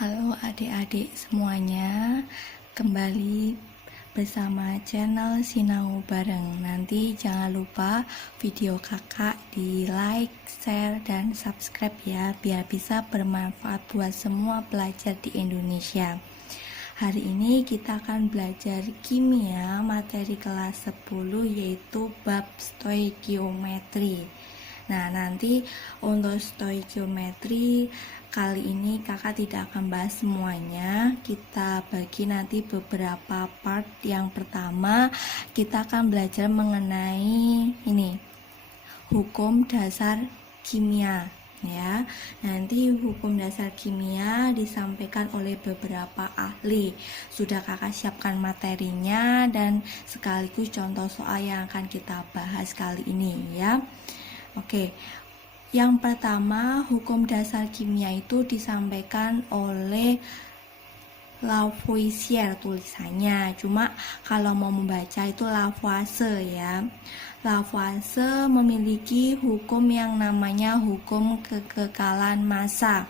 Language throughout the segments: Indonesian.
Halo adik-adik semuanya, kembali bersama channel Sinau Bareng. Nanti jangan lupa video kakak di like, share, dan subscribe ya, biar bisa bermanfaat buat semua pelajar di Indonesia. Hari ini kita akan belajar kimia materi kelas 10 yaitu bab stoikiometri. Nah, nanti untuk stoikiometri kali ini kakak tidak akan bahas semuanya. Kita bagi nanti beberapa part. Yang pertama, kita akan belajar mengenai hukum dasar kimia. Ya, nanti hukum dasar kimia disampaikan oleh beberapa ahli. Sudah kakak siapkan materinya dan sekaligus contoh soal yang akan kita bahas kali ini ya. Oke, yang pertama hukum dasar kimia itu disampaikan oleh Lavoisier tulisannya. Cuma kalau mau membaca itu Lavoisier ya. Lavoisier memiliki hukum yang namanya hukum kekekalan massa.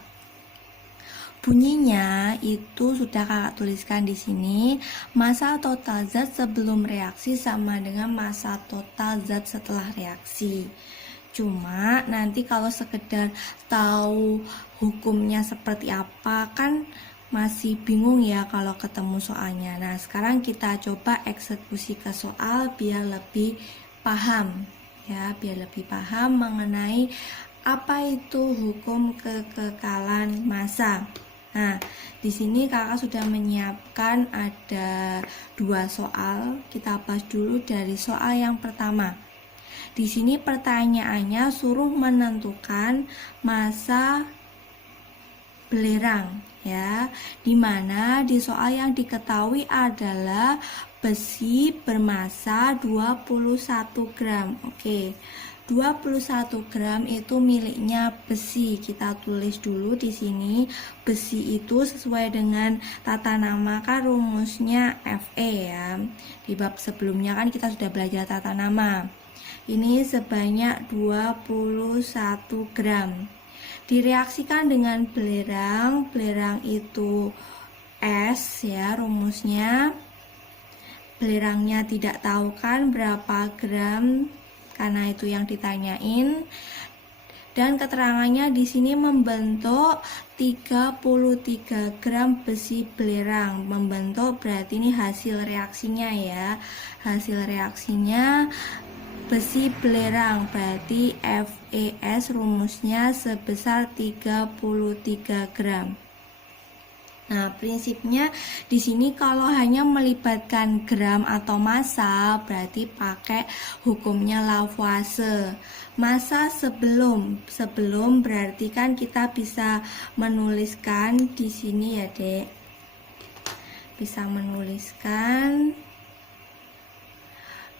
Bunyinya itu sudah kakak tuliskan di sini. Massa total zat sebelum reaksi sama dengan massa total zat setelah reaksi. Cuma nanti kalau sekedar tahu hukumnya seperti apa kan masih bingung ya kalau ketemu soalnya. Nah, sekarang kita coba eksekusi ke soal biar lebih paham ya, biar lebih paham mengenai apa itu hukum kekekalan massa. Nah, di sini kakak sudah menyiapkan ada 2 soal. Kita bahas dulu dari soal yang pertama. Di sini pertanyaannya suruh menentukan massa belerang ya, dimana di soal yang diketahui adalah besi bermassa 21 gram. Oke, 21 gram itu miliknya besi. Kita tulis dulu di sini. Besi itu sesuai dengan tata nama kan rumusnya Fe ya. Di bab sebelumnya kan kita sudah belajar tata nama. Ini sebanyak 21 gram. Direaksikan dengan belerang. Belerang itu S ya rumusnya. Belerangnya tidak tahu kan berapa gram, karena itu yang ditanyain. Dan keterangannya di sini membentuk 33 gram besi belerang. Membentuk berarti ini hasil reaksinya ya. Hasil reaksinya besi belerang, berarti FeS rumusnya sebesar 33 gram. Nah, prinsipnya di sini kalau hanya melibatkan gram atau massa berarti pakai hukumnya Lavoisier. Massa sebelum berarti kan kita bisa menuliskan di sini ya, Dek. Bisa menuliskan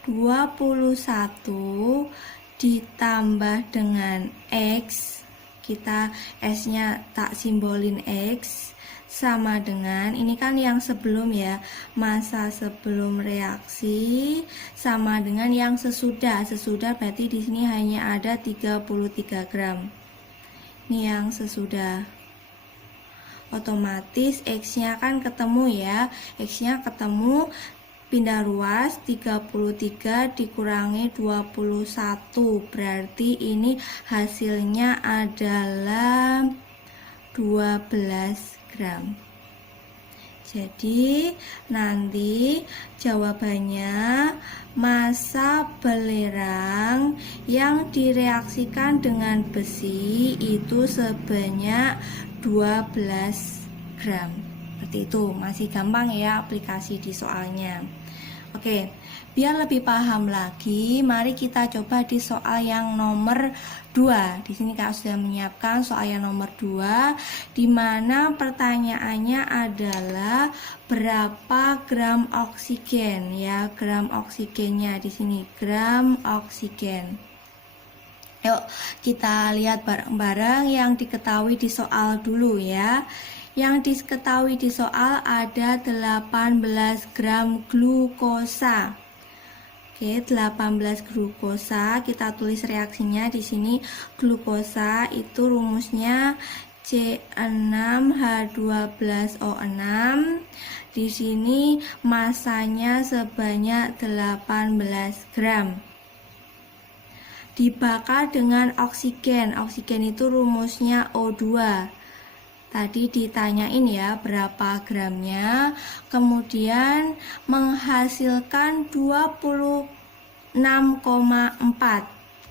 21 ditambah dengan X, kita S-nya tak simbolin X, sama dengan, ini kan yang sebelum ya, massa sebelum reaksi, sama dengan yang sesudah. Sesudah berarti di sini hanya ada 33 gram. Ini yang sesudah. Otomatis X-nya kan ketemu ya, X-nya ketemu, pindah ruas, 33 dikurangi 21, berarti ini hasilnya adalah 12 gram. Jadi nanti jawabannya massa belerang yang direaksikan dengan besi itu sebanyak 12 gram. Seperti itu, masih gampang ya aplikasi di soalnya. Oke, biar lebih paham lagi, mari kita coba di soal yang nomor 2. Di sini Kak sudah menyiapkan soal yang nomor 2, di mana pertanyaannya adalah berapa gram oksigen ya, gram oksigennya di sini, gram oksigen. Yuk, kita lihat bareng-bareng yang diketahui di soal dulu ya. Yang diketahui di soal ada 18 gram glukosa. Oke, 18 glukosa, kita tulis reaksinya di sini. Glukosa itu rumusnya C6H12O6. Di sini masanya sebanyak 18 gram. Dibakar dengan oksigen. Oksigen itu rumusnya O2. Tadi ditanyain ya berapa gramnya. Kemudian menghasilkan 26,4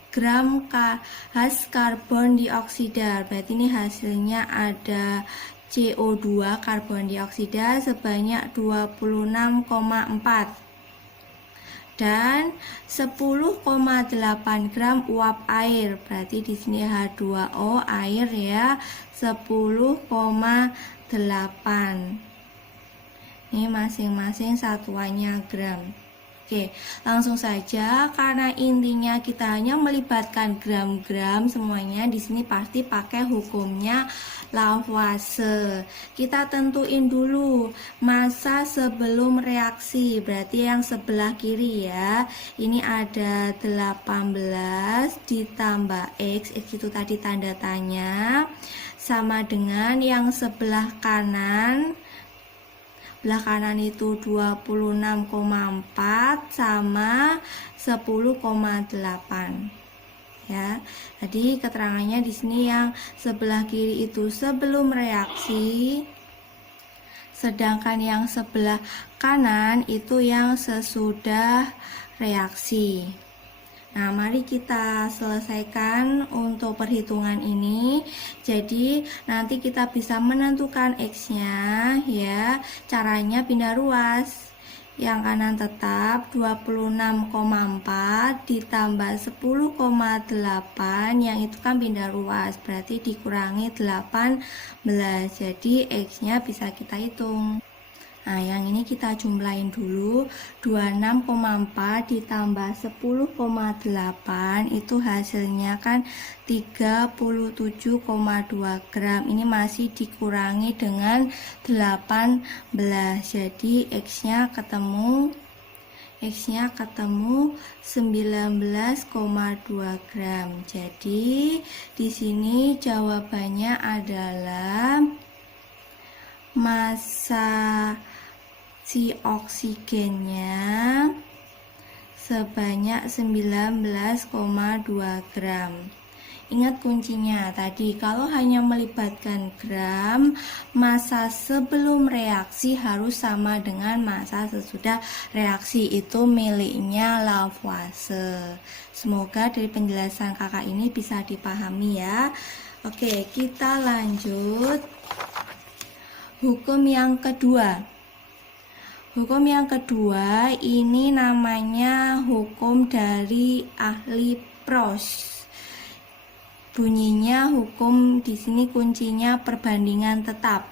gram gas karbon dioksida. Berarti ini hasilnya ada CO2 karbon dioksida sebanyak 26,4 dan 10,8 gram uap air. Berarti di sini H2O air ya, 10,8. Ini masing-masing satuannya gram. Oke, langsung saja karena intinya kita hanya melibatkan gram-gram semuanya. Di sini pasti pakai hukumnya Lavoisier. Kita tentuin dulu massa sebelum reaksi. Berarti yang sebelah kiri ya. Ini ada 18 ditambah X itu tadi tanda tanya, sama dengan yang sebelah kanan. Belah kanan itu 26,4 sama 10,8 ya. Jadi keterangannya di sini yang sebelah kiri itu sebelum reaksi, sedangkan yang sebelah kanan itu yang sesudah reaksi. Nah, mari kita selesaikan untuk perhitungan ini. Jadi, nanti kita bisa menentukan X-nya ya. Caranya pindah ruas. Yang kanan tetap 26,4 ditambah 10,8, yang itu kan pindah ruas. Berarti dikurangi 18. Jadi, X-nya bisa kita hitung. Nah, yang ini kita jumlahin dulu. 26,4 ditambah 10,8 itu hasilnya kan 37,2 gram. Ini masih dikurangi dengan 18. Jadi X-nya ketemu 19,2 gram. Jadi di sini jawabannya adalah massa si oksigennya sebanyak 19,2 gram. Ingat kuncinya tadi, kalau hanya melibatkan gram, massa sebelum reaksi harus sama dengan massa sesudah reaksi. Itu miliknya Lavoisier. Semoga dari penjelasan kakak ini bisa dipahami ya. Oke, kita lanjut. Hukum yang kedua. Hukum yang kedua ini namanya hukum dari ahli Proust. Bunyinya hukum di sini kuncinya perbandingan tetap.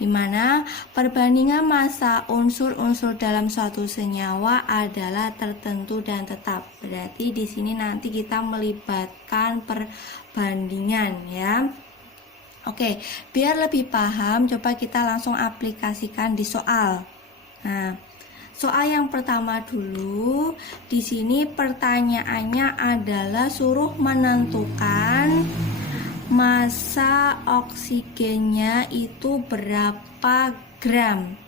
Di mana perbandingan massa unsur-unsur dalam suatu senyawa adalah tertentu dan tetap. Berarti di sini nanti kita melibatkan perbandingan ya. Oke, biar lebih paham, coba kita langsung aplikasikan di soal. Nah, soal yang pertama dulu. Di sini pertanyaannya adalah suruh menentukan massa oksigennya itu berapa gram.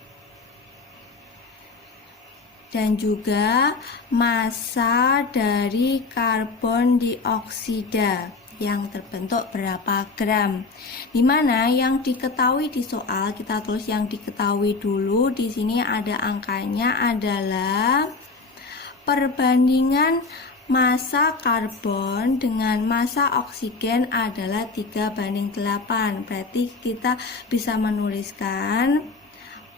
Dan juga massa dari karbon dioksida yang terbentuk berapa gram. Dimana yang diketahui di soal, kita tulis yang diketahui dulu. Di sini ada angkanya adalah perbandingan massa karbon dengan massa oksigen adalah 3:8. Berarti kita bisa menuliskan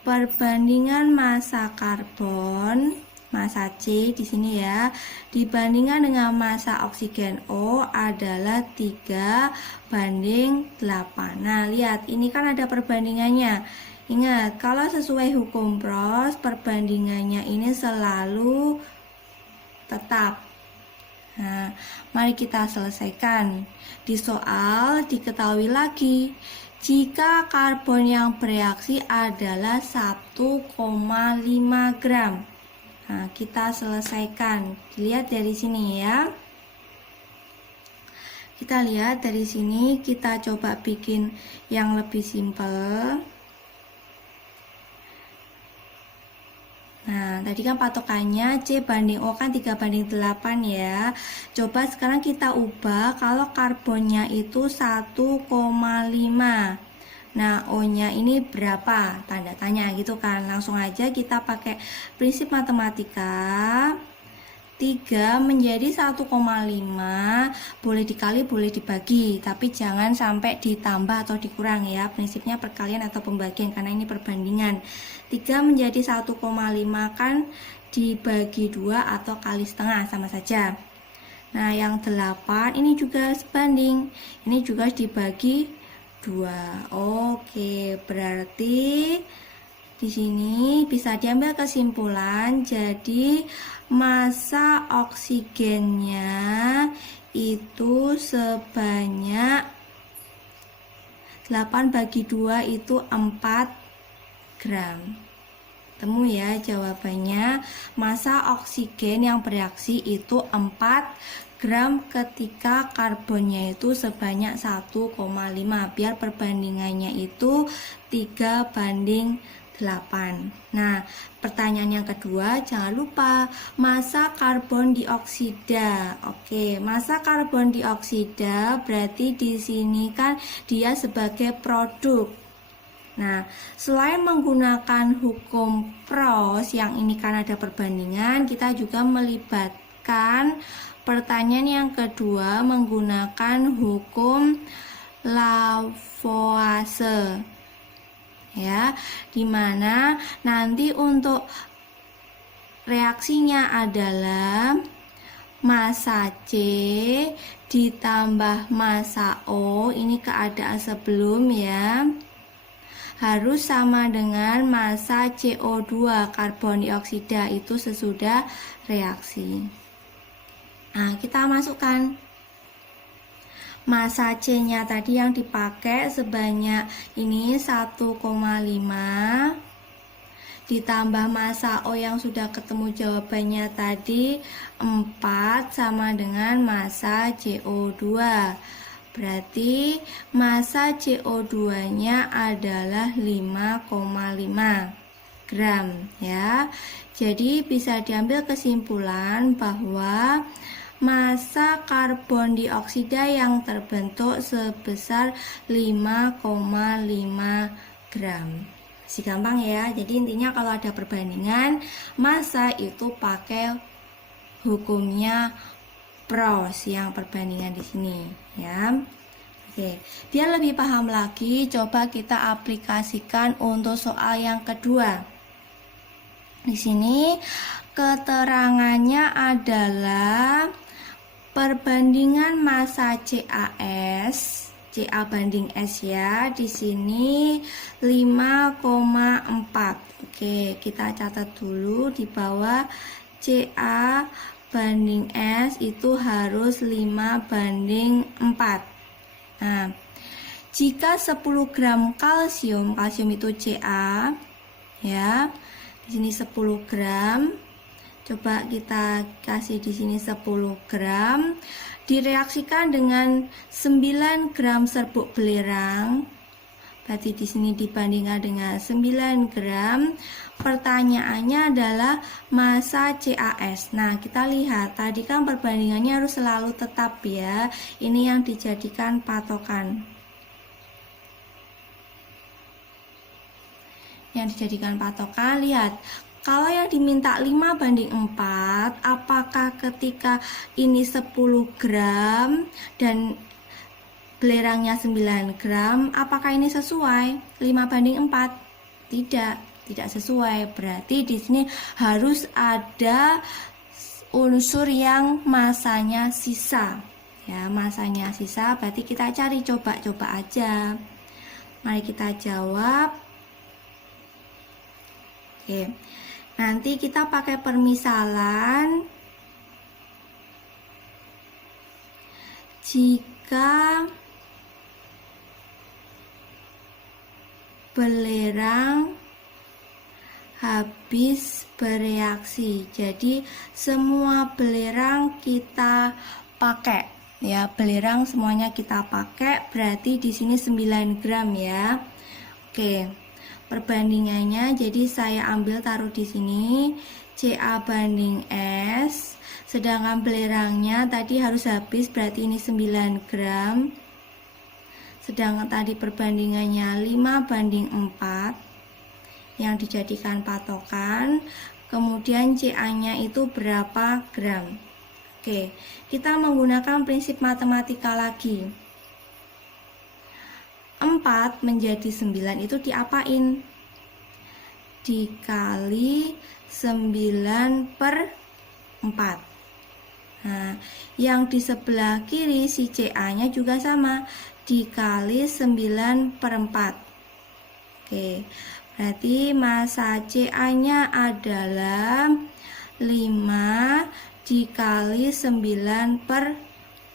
perbandingan massa karbon, massa C di sini ya, dibandingkan dengan massa oksigen O adalah 3:8. Nah, lihat ini kan ada perbandingannya. Ingat, kalau sesuai hukum Proust, perbandingannya ini selalu tetap. Nah, mari kita selesaikan. Di soal diketahui lagi, jika karbon yang bereaksi adalah 1,5 gram. Nah, kita selesaikan. Dilihat dari sini ya. Kita lihat dari sini, kita coba bikin yang lebih simpel. Nah, tadi kan patokannya C banding O kan 3:8 ya. Coba sekarang kita ubah kalau karbonnya itu 1,5. Nah, O-nya ini berapa? Tanda tanya gitu kan. Langsung aja kita pakai prinsip matematika. 3 menjadi 1,5 boleh dikali boleh dibagi, tapi jangan sampai ditambah atau dikurang ya. Prinsipnya perkalian atau pembagian karena ini perbandingan. 3 menjadi 1,5 kan dibagi 2 atau kali setengah sama saja. Nah, yang 8 ini juga sebanding. Ini juga dibagi 2. Oke, berarti di sini bisa diambil kesimpulan, jadi massa oksigennya itu sebanyak 8/2 itu 4 gram. Temu ya jawabannya, massa oksigen yang bereaksi itu 4 gram ketika karbonnya itu sebanyak 1,5, biar perbandingannya itu 3:8. Nah, pertanyaan yang kedua, jangan lupa massa karbon dioksida. Oke, massa karbon dioksida berarti di sini kan dia sebagai produk. Nah, selain menggunakan hukum Proust yang ini kan ada perbandingan, kita juga melibatkan pertanyaan yang kedua menggunakan hukum Lavoisier. Ya, dimana nanti untuk reaksinya adalah massa C ditambah massa O, ini keadaan sebelum ya, harus sama dengan massa CO2 karbon dioksida itu sesudah reaksi. Nah, kita masukkan massa C-nya tadi yang dipakai sebanyak ini 1,5 ditambah massa O yang sudah ketemu jawabannya tadi 4 sama dengan massa CO2. Berarti massa CO2-nya adalah 5,5 gram ya. Jadi bisa diambil kesimpulan bahwa massa karbon dioksida yang terbentuk sebesar 5,5 gram. Masih gampang ya. Jadi intinya kalau ada perbandingan massa itu pakai hukumnya Proust yang perbandingan di sini ya. Oke, biar lebih paham lagi, coba kita aplikasikan untuk soal yang kedua. Di sini keterangannya adalah perbandingan massa CaS, Ca banding S ya, di sini 5,4. Oke, kita catat dulu di bawah Ca banding S itu harus 5/4. Nah, jika 10 gram kalsium itu Ca ya. Di sini 10 gram. Coba kita kasih di sini 10 gram direaksikan dengan 9 gram serbuk belerang. Berarti di sini dibandingkan dengan 9 gram. Pertanyaannya adalah massa CaS. Nah, kita lihat tadi kan perbandingannya harus selalu tetap ya. Ini yang dijadikan patokan. Yang dijadikan patokan, lihat. Kalau yang diminta 5/4, apakah ketika ini 10 gram dan belerangnya 9 gram, apakah ini sesuai 5/4? Tidak sesuai. Berarti di sini harus ada unsur yang masanya sisa. Ya, masanya sisa, berarti kita cari, coba aja. Mari kita jawab. Oke. Nanti kita pakai permisalan. Jika belerang habis bereaksi, jadi semua belerang kita pakai Ya, belerang semuanya kita pakai, berarti di sini 9 gram ya. Oke. Perbandingannya jadi saya ambil taruh di sini CA banding S, sedangkan belerangnya tadi harus habis, berarti ini 9 gram. Sedangkan tadi perbandingannya 5 banding 4 yang dijadikan patokan. Kemudian CA-nya itu berapa gram. Oke, kita menggunakan prinsip matematika lagi. 4 menjadi 9 itu diapain? Dikali 9 per 4. Nah, yang di sebelah kiri si CA-nya juga sama, dikali 9 per 4. Oke, berarti massa CA-nya adalah 5 dikali 9 per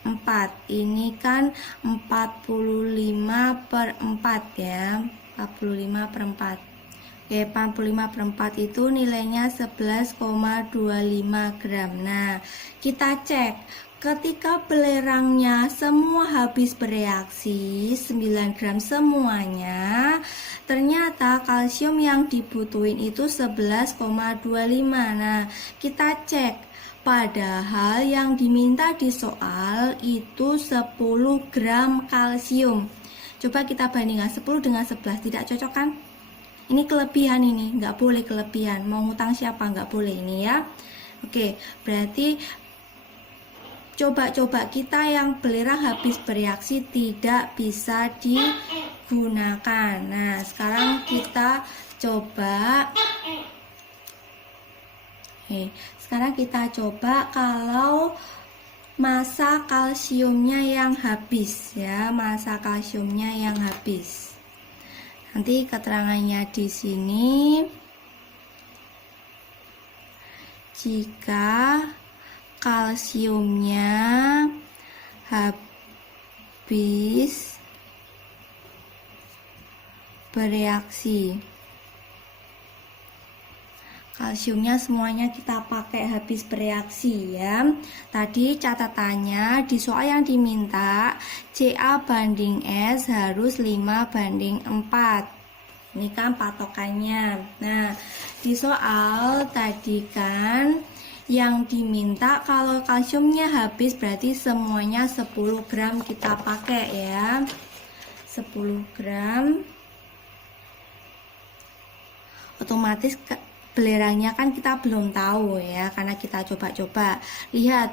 4. Ini kan 45 per 4 ya. 45 per 4. Oke, 45 per 4 itu nilainya 11,25 gram. Nah, kita cek. Ketika belerangnya semua habis bereaksi 9 gram semuanya, ternyata kalsium yang dibutuhin itu 11,25. Nah, kita cek. Padahal yang diminta di soal itu 10 gram kalsium. Coba kita bandingkan 10 dengan 11, tidak cocok kan? Ini kelebihan, ini nggak boleh kelebihan. Mau ngutang siapa? Nggak boleh ini ya. Oke, berarti coba-coba kita yang belerang habis bereaksi tidak bisa digunakan. Nah, sekarang kita coba. Sekarang kita coba kalau massa kalsiumnya yang habis ya, massa kalsiumnya yang habis. Nanti keterangannya di sini. Jika kalsiumnya habis bereaksi. Kalsiumnya semuanya kita pakai habis bereaksi ya. Tadi catatannya di soal yang diminta CA banding S harus 5 banding 4. Ini kan patokannya. Nah, di soal tadi kan yang diminta kalau kalsiumnya habis berarti semuanya 10 gram kita pakai ya. 10 gram. Otomatis belerangnya kan kita belum tahu ya, karena kita coba-coba. Lihat,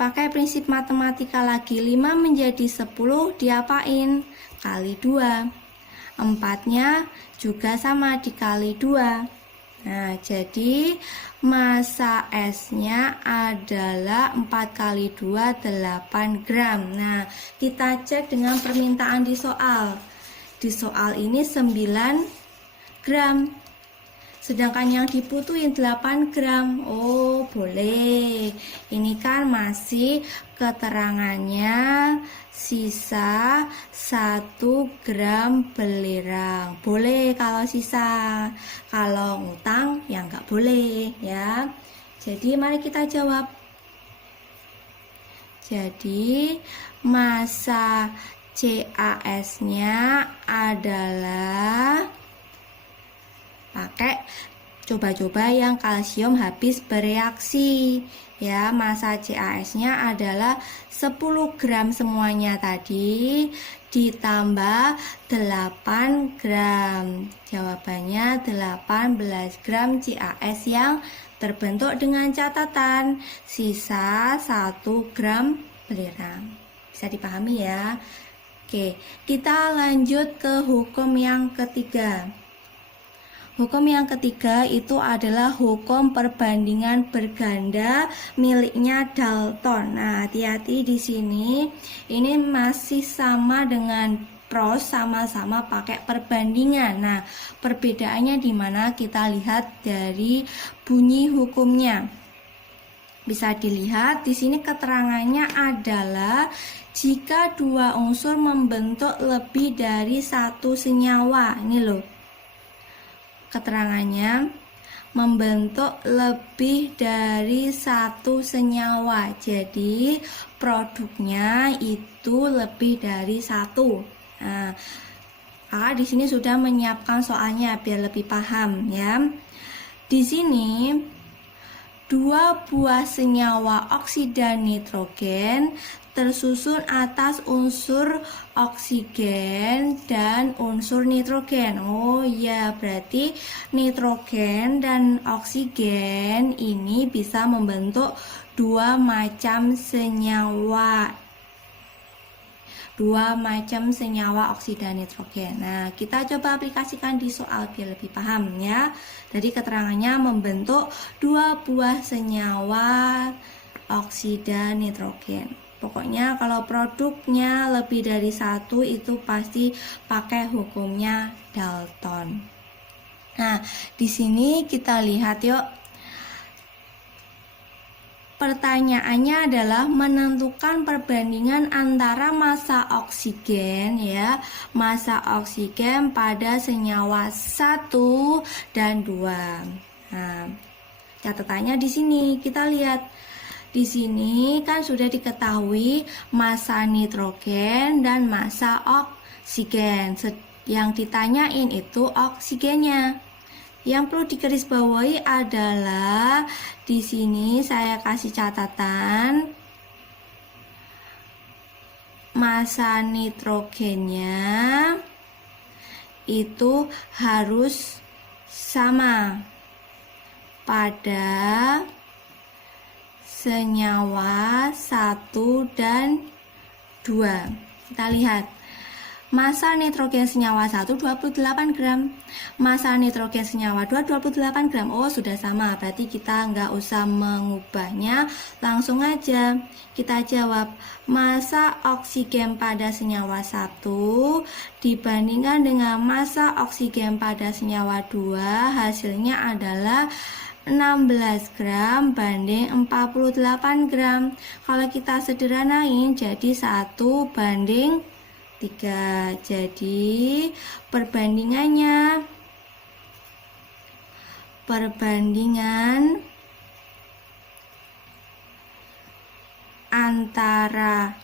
pakai prinsip matematika lagi, 5 menjadi 10 diapain? Kali 2. 4-nya juga sama dikali 2. Nah, jadi massa S-nya adalah 4 kali 2, 8 gram. Nah, kita cek dengan permintaan di soal. Di soal ini 9 gram. Sedangkan yang dibutuhin 8 gram. Oh, boleh. Ini kan masih keterangannya sisa 1 gram belerang. Boleh kalau sisa. Kalau ngutang ya nggak boleh ya. Jadi mari kita jawab. Jadi massa CaS-nya adalah, pakai coba-coba yang kalsium habis bereaksi ya. Massa CaS-nya adalah 10 gram semuanya tadi ditambah 8 gram. Jawabannya 18 gram CaS yang terbentuk dengan catatan sisa 1 gram belerang. Bisa dipahami ya. Oke, kita lanjut ke hukum yang ketiga. Hukum yang ketiga itu adalah hukum perbandingan berganda miliknya Dalton. Nah, hati-hati di sini. Ini masih sama dengan pros, sama-sama pakai perbandingan. Nah, perbedaannya di mana kita lihat dari bunyi hukumnya. Bisa dilihat di sini keterangannya adalah jika dua unsur membentuk lebih dari satu senyawa. Ini loh keterangannya, membentuk lebih dari satu senyawa. Jadi produknya itu lebih dari satu. Nah, di sini sudah menyiapkan soalnya biar lebih paham ya. Di sini dua buah senyawa oksida nitrogen tersusun atas unsur oksigen dan unsur nitrogen. Oh iya, berarti nitrogen dan oksigen ini bisa membentuk dua macam senyawa oksida nitrogen. Nah, kita coba aplikasikan di soal biar lebih paham ya. Jadi keterangannya membentuk dua buah senyawa oksida nitrogen. Pokoknya kalau produknya lebih dari satu itu pasti pakai hukumnya Dalton. Nah, di sini kita lihat yuk. Pertanyaannya adalah menentukan perbandingan antara massa oksigen ya, massa oksigen pada senyawa 1 dan 2. Nah, catatannya di sini kita lihat. Di sini kan sudah diketahui massa nitrogen dan massa oksigen. Yang ditanyain itu oksigennya. Yang perlu digarisbawahi adalah di sini saya kasih catatan massa nitrogennya itu harus sama pada senyawa 1 dan 2. Kita lihat. Massa nitrogen senyawa 1 28 gram. Massa nitrogen senyawa 2 28 gram. Oh, sudah sama. Berarti kita nggak usah mengubahnya. Langsung aja kita jawab. Massa oksigen pada senyawa 1 dibandingkan dengan massa oksigen pada senyawa 2, hasilnya adalah 16 gram banding 48 gram. Kalau kita sederhanain jadi 1 banding 3. Jadi perbandingan antara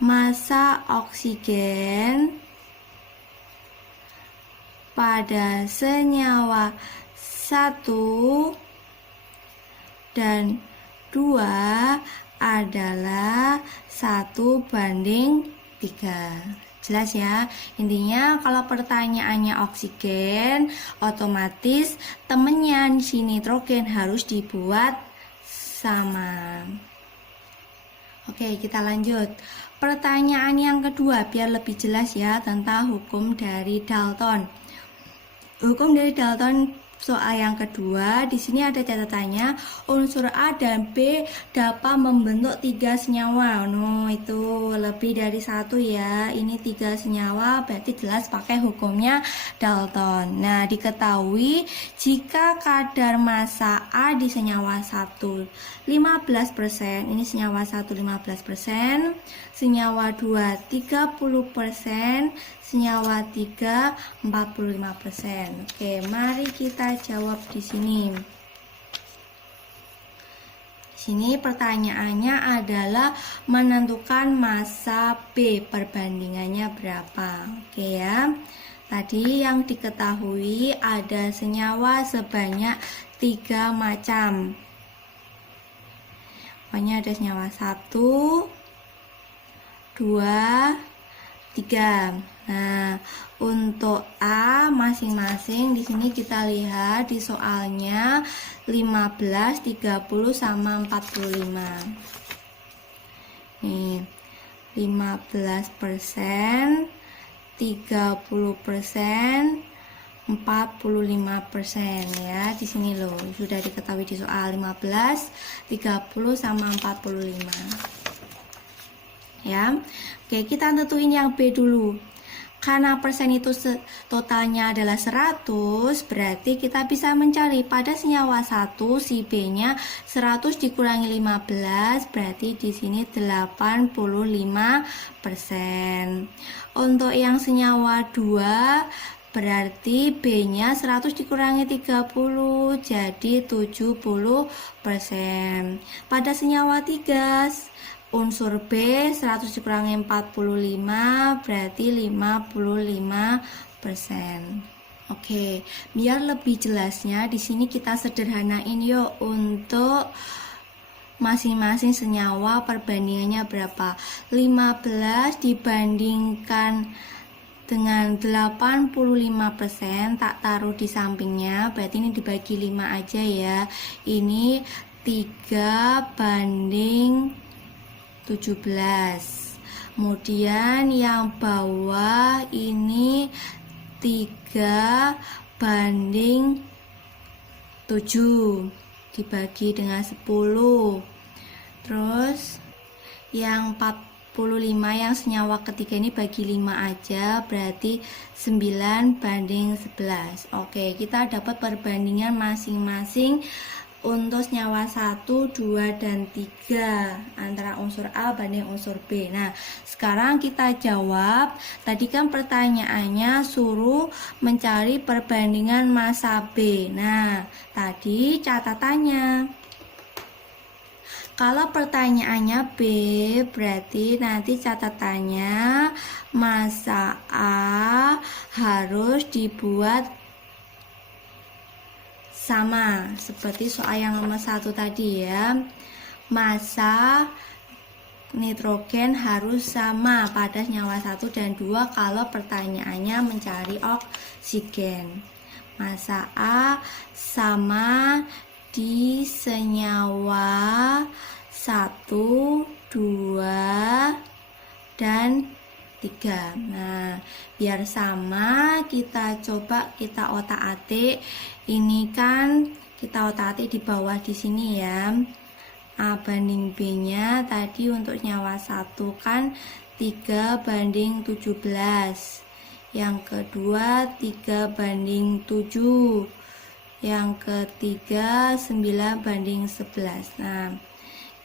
massa oksigen pada senyawa 1 dan 2 adalah 1 banding 3. Jelas ya? Intinya kalau pertanyaannya oksigen, otomatis temennya si nitrogen harus dibuat sama. Oke, kita lanjut. Pertanyaan yang kedua biar lebih jelas ya tentang hukum dari Dalton. Hukum dari Dalton soal yang kedua, di sini ada catatannya unsur A dan B dapat membentuk 3 senyawa. No, itu lebih dari 1 ya. Ini 3 senyawa, berarti jelas pakai hukumnya Dalton. Nah, diketahui jika kadar massa A di senyawa 1 15%, ini senyawa 1 15%, senyawa 2 30%, senyawa 3 45%. Oke, mari kita jawab di sini. Di sini pertanyaannya adalah menentukan massa B, perbandingannya berapa. Oke ya. Tadi yang diketahui ada senyawa sebanyak 3 macam. Pokoknya ada senyawa 1, 2, 3. Nah, untuk A masing-masing di sini kita lihat di soalnya 15, 30 sama 45. Nih, 15%, 30%, 45% ya. Di sini loh, sudah diketahui di soal 15, 30 sama 45. Ya. Oke, kita tentuin yang B dulu. Karena persen itu totalnya adalah 100, berarti kita bisa mencari pada senyawa 1 si B-nya 100 dikurangi 15, berarti di sini 85%. Untuk yang senyawa 2 Berarti B-nya 100 dikurangi 30 jadi 70%. Pada senyawa 3, unsur B 100 dikurangi 45 berarti 55%. Oke, biar lebih jelasnya di sini kita sederhanain yuk untuk masing-masing senyawa perbandingannya berapa. 15 dibandingkan dengan 85%, tak taruh di sampingnya, berarti ini dibagi 5 aja ya. Ini 3 banding 17. Kemudian yang bawah ini 3 banding 7 dibagi dengan 10. Terus yang 45 yang senyawa ketiga ini bagi 5 aja, berarti 9 banding 11. Oke, kita dapat perbandingan masing-masing untuk senyawa 1, 2, dan 3 antara unsur A banding unsur B. Nah, sekarang kita jawab. Tadi kan pertanyaannya suruh mencari perbandingan massa B. Nah, tadi catatannya. Kalau pertanyaannya B, berarti nanti catatannya massa A harus dibuat sama seperti soal yang nomor 1 tadi ya. Massa nitrogen harus sama pada senyawa 1 dan 2 kalau pertanyaannya mencari oksigen. Massa A sama di senyawa 1, 2, dan 3. Nah, biar sama kita coba kita otak-atik. Ini kan kita otak-atik di bawah di sini ya. A banding B-nya tadi untuk senyawa 1 kan 3 banding 17. Yang kedua 3 banding 7. Yang ketiga 9 banding 11. Nah,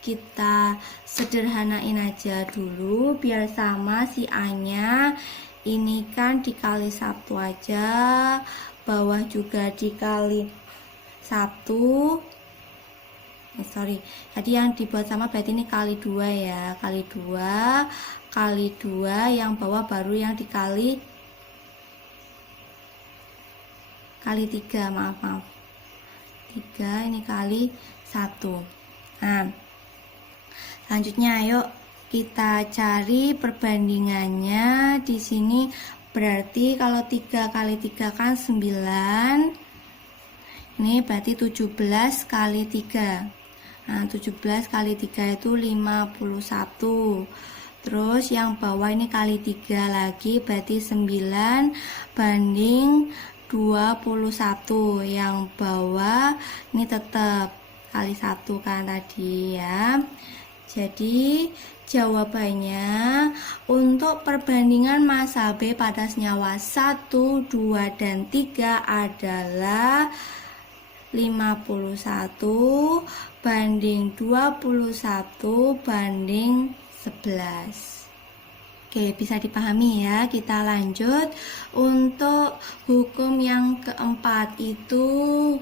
kita sederhanain aja dulu biar sama si A-nya. Ini kan dikali 1 aja, bawah juga dikali 1. Tadi yang dibuat sama berarti ini kali 2 ya. Kali 2, kali 2, yang bawah baru yang dikali kali 3, maaf 3, ini kali 1. Nah, selanjutnya ayo kita cari perbandingannya. Di sini berarti kalau 3 kali 3 kan 9. Ini berarti 17 kali 3. Nah, 17 kali 3 itu 51. Terus yang bawah ini kali 3 lagi berarti 9 banding 21. Yang bawah ini tetap kali 1 kan tadi ya. Jadi jawabannya untuk perbandingan massa B pada senyawa 1, 2, dan 3 adalah 51 banding 21 banding 11. Oke, bisa dipahami ya. Kita lanjut untuk hukum yang keempat, itu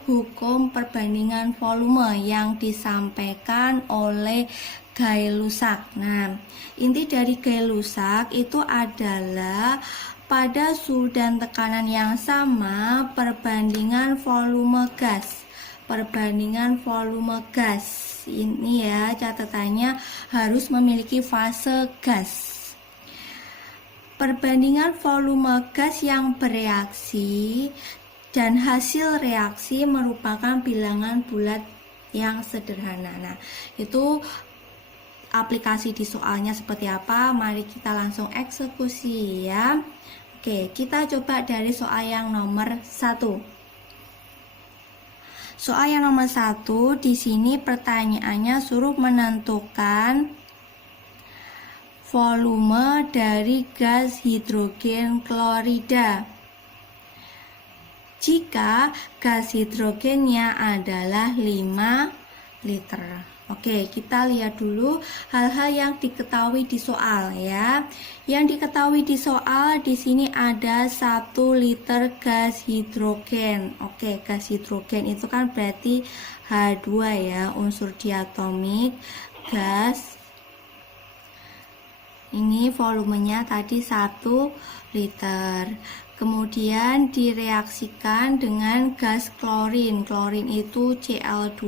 hukum perbandingan volume yang disampaikan oleh Gay-Lussac. Nah, inti dari Gay-Lussac itu adalah pada suhu dan tekanan yang sama perbandingan volume gas. Perbandingan volume gas ini ya, catatannya harus memiliki fase gas. Perbandingan volume gas yang bereaksi dan hasil reaksi merupakan bilangan bulat yang sederhana. Nah, itu aplikasi di soalnya seperti apa? Mari kita langsung eksekusi ya. Oke, kita coba dari soal yang nomor 1. Soal yang nomor 1, di sini pertanyaannya suruh menentukan volume dari gas hidrogen klorida jika gas hidrogennya adalah 5 liter. Oke, kita lihat dulu hal-hal yang diketahui di soal ya. Yang diketahui di soal di sini ada 1 liter gas hidrogen. Oke, gas hidrogen itu kan berarti H2 ya, unsur diatomik gas. Ini volumenya tadi 1 liter. Kemudian direaksikan dengan gas klorin. Klorin itu Cl2,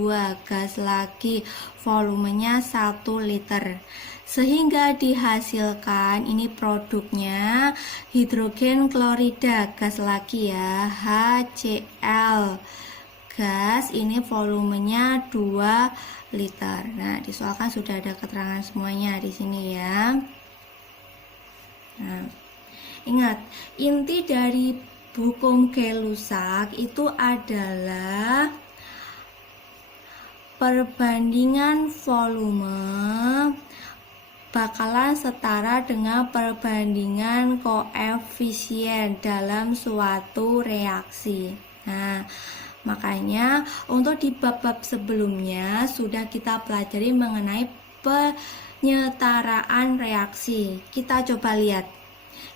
gas lagi, volumenya 1 liter. Sehingga dihasilkan ini produknya hidrogen klorida, gas lagi ya, HCl. Gas ini volumenya 2 liter. Nah, disoalkan sudah ada keterangan semuanya di sini ya. Nah, ingat, inti dari hukum Gay-Lussac itu adalah perbandingan volume bakalan setara dengan perbandingan koefisien dalam suatu reaksi. Nah, makanya untuk di bab-bab sebelumnya sudah kita pelajari mengenai penyetaraan reaksi. Kita coba lihat.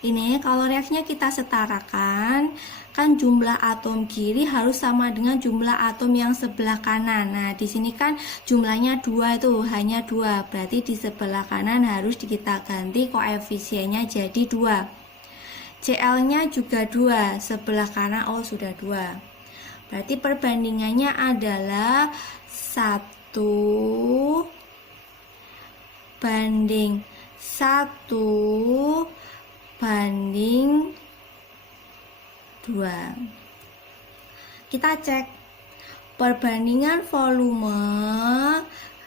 Ini kalau reaksinya kita setarakan, kan jumlah atom kiri harus sama dengan jumlah atom yang sebelah kanan. Nah, di sini kan jumlahnya 2 itu, hanya 2. Berarti di sebelah kanan harus kita ganti koefisiennya jadi 2. Cl-nya juga 2, sebelah kanan sudah 2. Berarti perbandingannya adalah 1 banding 1 banding 2. Kita cek perbandingan volume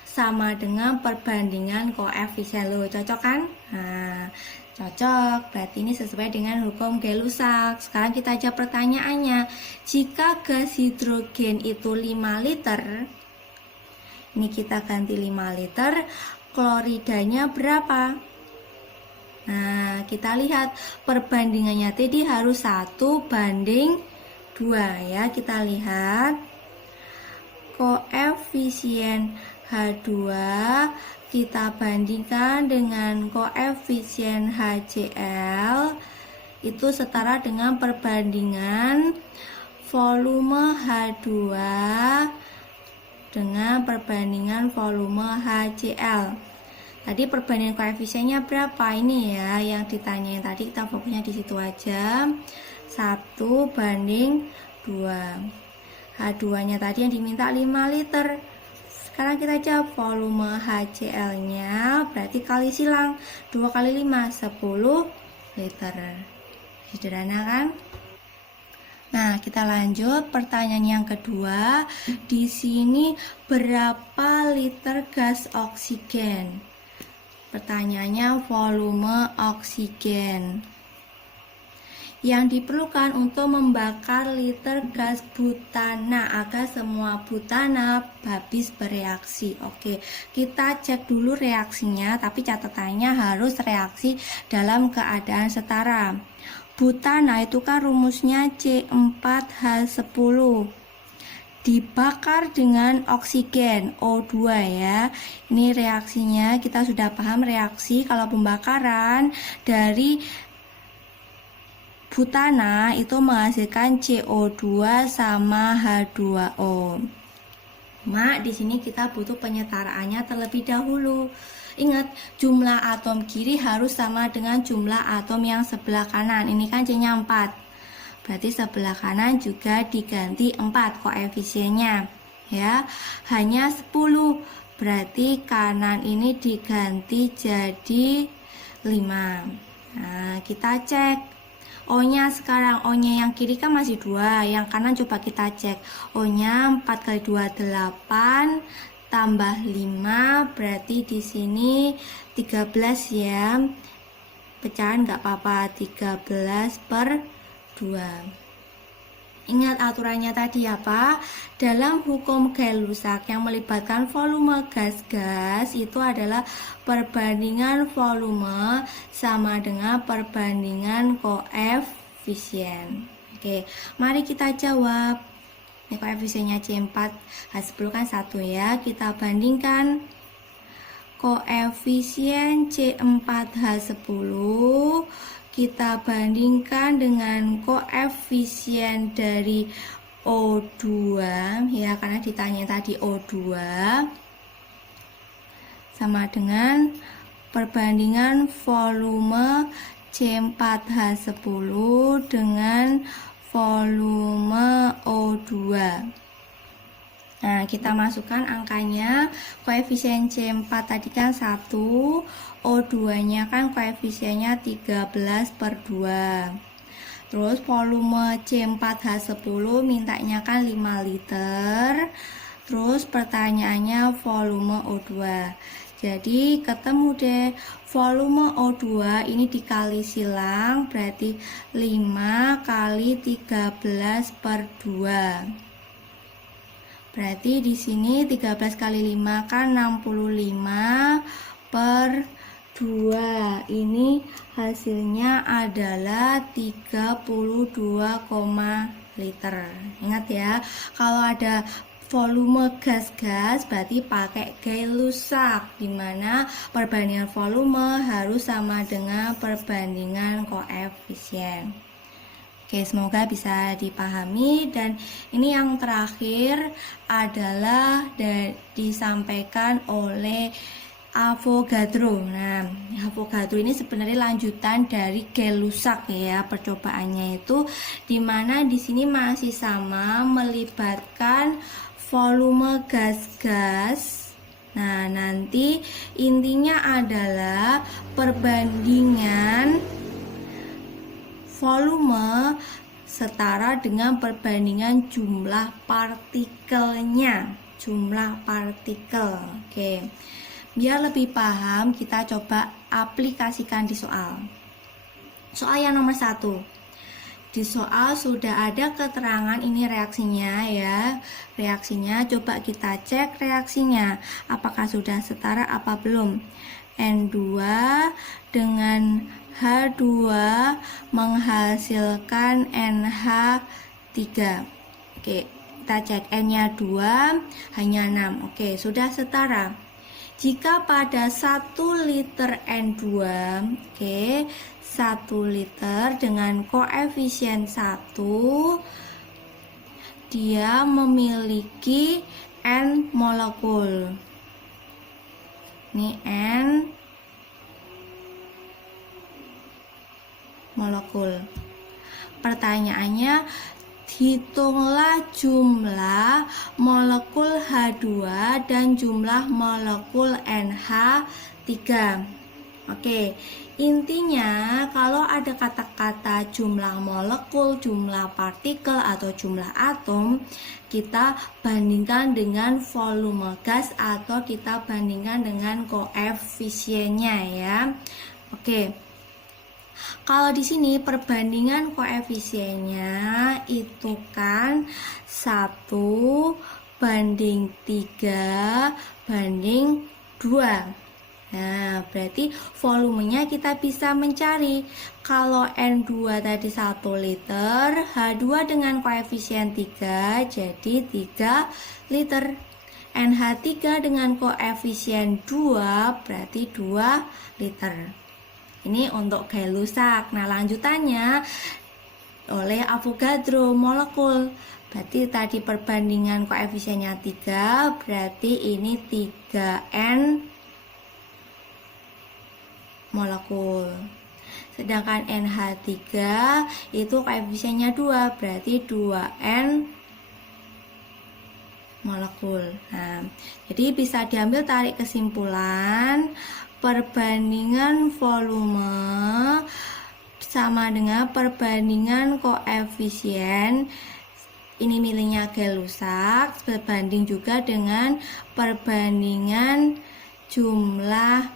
sama dengan perbandingan koefisien. Loh, cocok kan? Nah, cocok. Berarti ini sesuai dengan hukum Gay-Lussac. Sekarang kita jawab pertanyaannya. Jika gas hidrogen itu 5 liter, ini kita ganti 5 liter, kloridanya berapa? Nah, kita lihat perbandingannya tadi harus 1 banding 2 ya. Kita lihat koefisien H2 kita bandingkan dengan koefisien HCl itu setara dengan perbandingan volume H2 dengan perbandingan volume HCl. Tadi perbandingan koefisiennya berapa? Ini ya yang ditanyain tadi, kita fokusnya di situ aja. 1 banding 2. H2-nya tadi yang diminta 5 liter. Sekarang kita jawab volume HCl-nya berarti kali silang 2 kali 5 10 liter. Sederhana kan? Nah, kita lanjut pertanyaan yang kedua. Di sini berapa liter gas oksigen? Pertanyaannya volume oksigen yang diperlukan untuk membakar liter gas butana agar semua butana habis bereaksi. Oke, kita cek dulu reaksinya, tapi catatannya harus reaksi dalam keadaan setara. Butana itu kan rumusnya C4H10 dibakar dengan oksigen O2 ya. Ini reaksinya kita sudah paham reaksi kalau pembakaran dari butana itu menghasilkan CO2 sama H2O. Mak, di sini kita butuh penyetaraannya terlebih dahulu. Ingat, jumlah atom kiri harus sama dengan jumlah atom yang sebelah kanan. Ini kan C-nya 4. Berarti sebelah kanan juga diganti 4 koefisiennya. Ya, hanya 10. Berarti kanan ini diganti jadi 5. Nah, kita cek. O-nya sekarang, O-nya yang kiri kan masih 2, yang kanan coba kita cek. O-nya 4 kali 2 8 tambah 5, berarti di sini 13 ya. Pecahan nggak apa-apa, 13 per 2. Ingat aturannya tadi apa? Dalam hukum Gay-Lussac yang melibatkan volume gas-gas itu adalah perbandingan volume sama dengan perbandingan koefisien. Oke, mari kita jawab. Ini koefisiennya C4H10 kan 1 ya. Kita bandingkan koefisien C4H10, kita bandingkan dengan koefisien dari O2 ya, karena ditanya tadi O2, sama dengan perbandingan volume C4H10 dengan volume O2. Nah, kita masukkan angkanya. Koefisien C4 tadi kan 1, O2-nya kan koefisiennya 13/2. Terus volume C4H10 mintanya kan 5 liter. Terus pertanyaannya volume O2. Jadi ketemu deh volume O2 ini dikali silang, berarti 5 kali 13/2. Berarti di sini 13 kali 5 kan 65/2. Ini hasilnya adalah 32, liter. Ingat ya, kalau ada volume gas-gas berarti pakai Gay-Lussac, dimana perbandingan volume harus sama dengan perbandingan koefisien. Oke, semoga bisa dipahami. Dan ini yang terakhir adalah disampaikan oleh Avogadro. Nah, Avogadro ini sebenarnya lanjutan dari Gay-Lussac ya, percobaannya itu dimana di sini masih sama melibatkan volume gas-gas. Nah, nanti intinya adalah perbandingan volume setara dengan perbandingan jumlah partikelnya, jumlah partikel. Oke. Biar lebih paham, kita coba aplikasikan di soal. Soal yang nomor 1. Di soal sudah ada keterangan ini reaksinya ya. Reaksinya coba kita cek reaksinya. Apakah sudah setara apa belum? N2 dengan H2 menghasilkan NH3. Oke, kita cek N-nya 2, hanya 6. Oke, sudah setara. Jika pada 1 liter N2, oke, 1 liter dengan koefisien 1, dia memiliki N molekul. Ini N molekul. Pertanyaannya, hitunglah jumlah molekul H2 dan jumlah molekul NH3. Oke, intinya kalau ada kata-kata jumlah molekul, jumlah partikel atau jumlah atom, kita bandingkan dengan volume gas atau kita bandingkan dengan koefisiennya ya. Oke. Kalau di sini perbandingan koefisiennya itu kan 1/3 Nah, berarti volumenya kita bisa mencari. Kalau N2 tadi 1 liter, H2 dengan koefisien 3 jadi 3 liter. NH3 dengan koefisien 2 berarti 2 liter. Ini untuk Gay-Lussac. Nah, lanjutannya oleh Avogadro molekul. Berarti tadi perbandingan koefisiennya 3, berarti ini 3N molekul. Sedangkan NH3 itu koefisiennya 2, berarti 2N molekul. Nah, jadi bisa diambil tarik kesimpulan, perbandingan volume sama dengan perbandingan koefisien. Ini miliknya Gay-Lussac, berbanding juga dengan perbandingan jumlah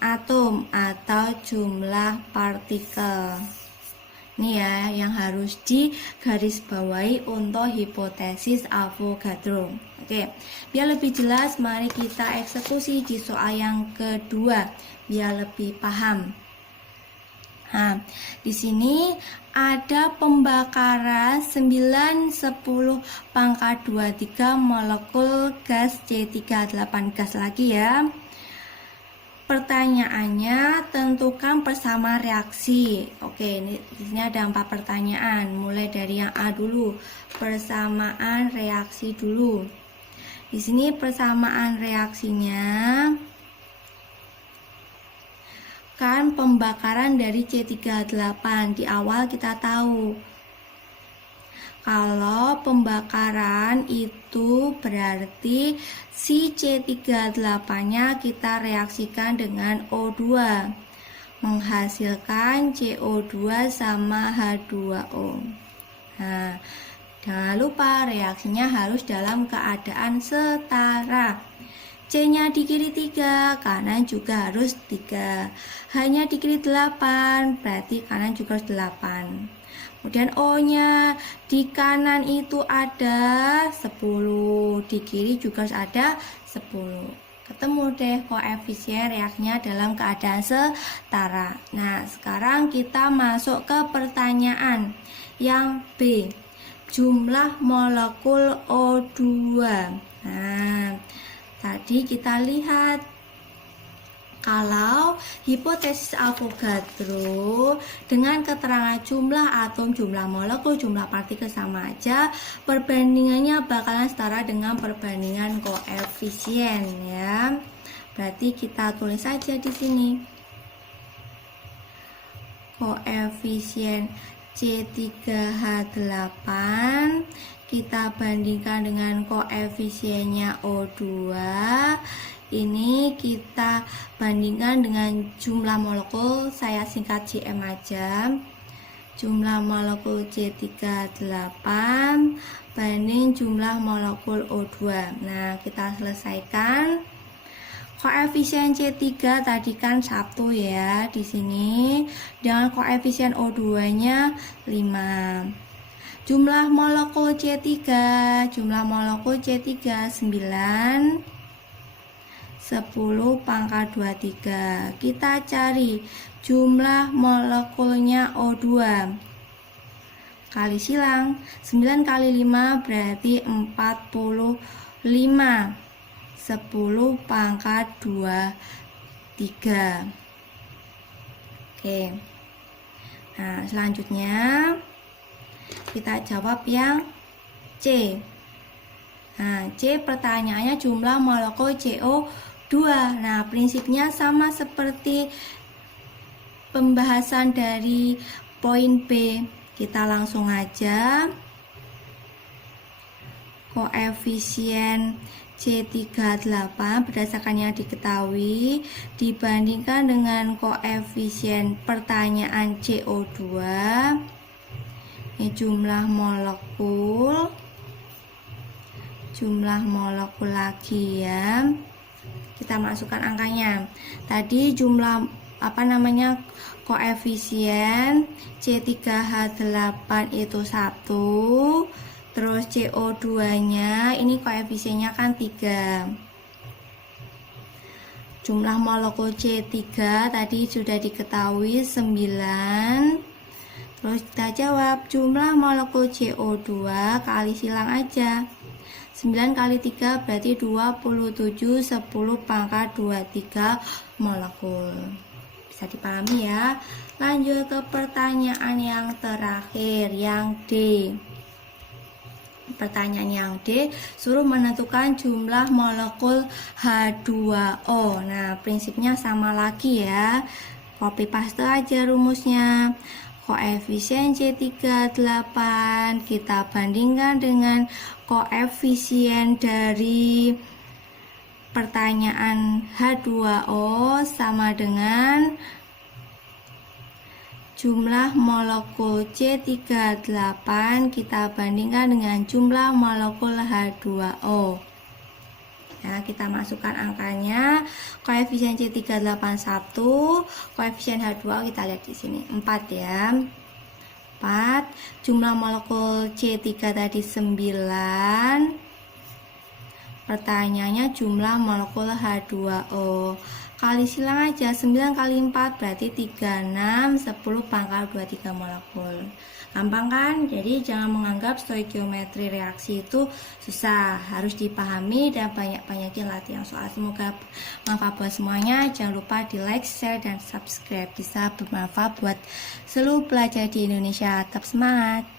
atom atau jumlah partikel. Ini ya yang harus digarisbawahi untuk hipotesis Avogadro. Oke, biar lebih jelas mari kita eksekusi di soal yang kedua biar lebih paham. Nah, di sini ada pembakaran 9, 10 pangkat 23 molekul gas C38 gas lagi ya. Pertanyaannya, tentukan persamaan reaksi. Oke, ini di sini ada 4 pertanyaan. Mulai dari yang A dulu, persamaan reaksi dulu. Di sini persamaan reaksinya kan pembakaran dari C38. Di awal kita tahu kalau pembakaran itu berarti si C38-nya kita reaksikan dengan O2 menghasilkan CO2 sama H2O. Nah, jangan lupa reaksinya harus dalam keadaan setara. C-nya di kiri 3, kanan juga harus 3. H-nya di kiri 8, berarti kanan juga harus 8. Kemudian O-nya di kanan itu ada 10, di kiri juga harus ada 10. Ketemu deh koefisien reaksinya dalam keadaan setara. Nah, sekarang kita masuk ke pertanyaan yang B. Jumlah molekul O2. Nah, tadi kita lihat kalau hipotesis Avogadro dengan keterangan jumlah atom, jumlah molekul, jumlah partikel sama aja, perbandingannya bakalan setara dengan perbandingan koefisien ya. Berarti kita tulis saja di sini. Koefisien C3H8 kita bandingkan dengan koefisiennya O2. Ini kita bandingkan dengan jumlah molekul, saya singkat JM aja. Jumlah molekul C38 banding jumlah molekul O2. Nah, kita selesaikan. Koefisien C3 tadi kan 1 ya di sini. Dengan koefisien O2-nya 5. Jumlah molekul C3, 9, 10 pangkat 23. Kita cari jumlah molekulnya O2. Kali silang, 9 kali 5 berarti 45. 10 pangkat 23. Oke. Nah, selanjutnya kita jawab yang C. Nah, C pertanyaannya jumlah molekul CO2. Nah, prinsipnya sama seperti pembahasan dari poin B. Kita langsung aja. Koefisien C38 berdasarkan yang diketahui dibandingkan dengan koefisien pertanyaan CO2. Ini jumlah molekul lagi ya. Kita masukkan angkanya. Tadi jumlah koefisien C3H8 itu 1. Terus CO2-nya ini koefisiennya kan 3. Jumlah molekul C3 tadi sudah diketahui 9. Terus kita jawab jumlah molekul CO2 kali silang aja. 9 kali 3 berarti 27, 10 pangkat 23 molekul. Bisa dipahami ya. Lanjut ke pertanyaan yang terakhir, yang D. Pertanyaan yang D, suruh menentukan jumlah molekul H2O. Nah, prinsipnya sama lagi ya. Copy paste aja rumusnya. Koefisien C38 kita bandingkan dengan koefisien dari pertanyaan H2O sama dengan jumlah molekul C38 kita bandingkan dengan jumlah molekul H2O. Nah, kita masukkan angkanya. Koefisien C381, koefisien H2O kita lihat di sini 4 ya. 4. Jumlah molekul C3 tadi 9. Pertanyaannya jumlah molekul H2O. kali silang aja. 9 kali 4 berarti 36, 10 pangkal 23 molekul. Gampang kan? Jadi jangan menganggap stoikiometri reaksi itu susah, harus dipahami dan banyak-banyakin latihan soal. Semoga bermanfaat buat semuanya. Jangan lupa di like, share, dan subscribe, bisa bermanfaat buat seluruh pelajar di Indonesia. Tetap semangat!